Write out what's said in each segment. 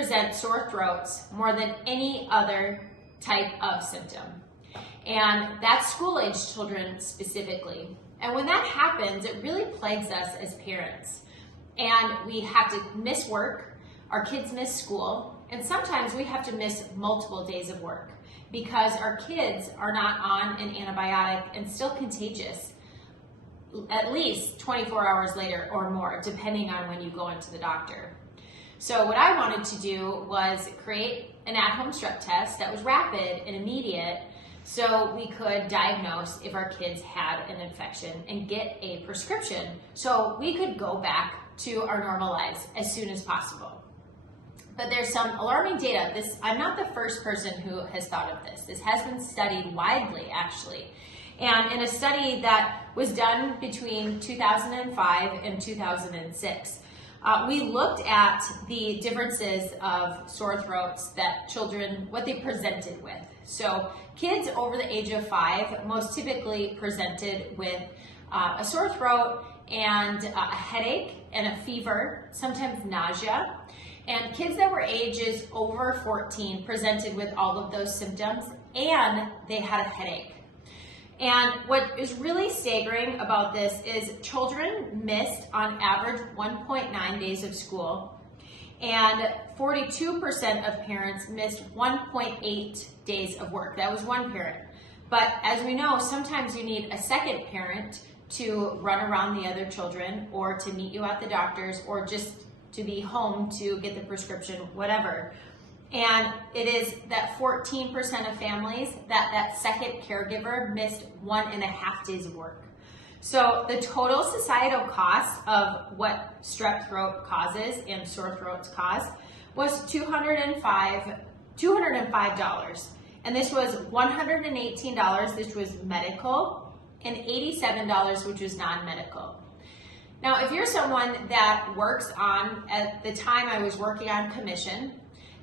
present sore throats more than any other type of symptom. And that's school-age children specifically. And when that happens, it really plagues us as parents. And we have to miss work, our kids miss school, and sometimes we have to miss multiple days of work because our kids are not on an antibiotic and still contagious at least 24 hours later or more, depending on when you go into the doctor. So what I wanted to do was create an at-home strep test that was rapid and immediate so we could diagnose if our kids had an infection and get a prescription so we could go back to our normal lives as soon as possible. But there's some alarming data. I'm not the first person who has thought of this. This has been studied widely, actually. And in a study that was done between 2005 and 2006, we looked at the differences of sore throats that children, what they presented with. So kids over the age of 5 most typically presented with a sore throat and a headache and a fever, sometimes nausea. And kids that were ages over 14 presented with all of those symptoms and they had a headache. And what is really staggering about this is children missed on average 1.9 days of school, and 42% of parents missed 1.8 days of work. That was one parent. But as we know, sometimes you need a second parent to run around the other children or to meet you at the doctor's or just to be home to get the prescription, whatever. And it is that 14% of families that second caregiver missed 1.5 days of work. So the total societal cost of what strep throat causes and sore throats cause was $205. And this was $118, which was medical, and $87, which was non-medical. Now, if you're someone that works on, at the time I was working on commission,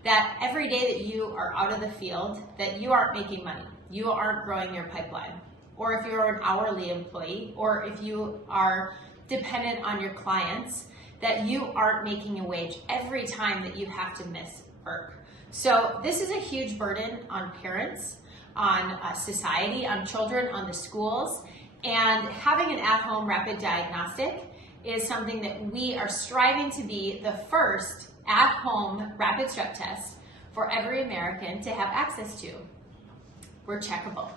that every day that you are out of the field, that you aren't making money, you aren't growing your pipeline, or if you're an hourly employee, or if you are dependent on your clients, that you aren't making a wage every time that you have to miss work. So this is a huge burden on parents, on society, on children, on the schools, and having an at-home rapid diagnostic is something that we are striving to be the first at-home rapid strep test for every American to have access to. We're checkable.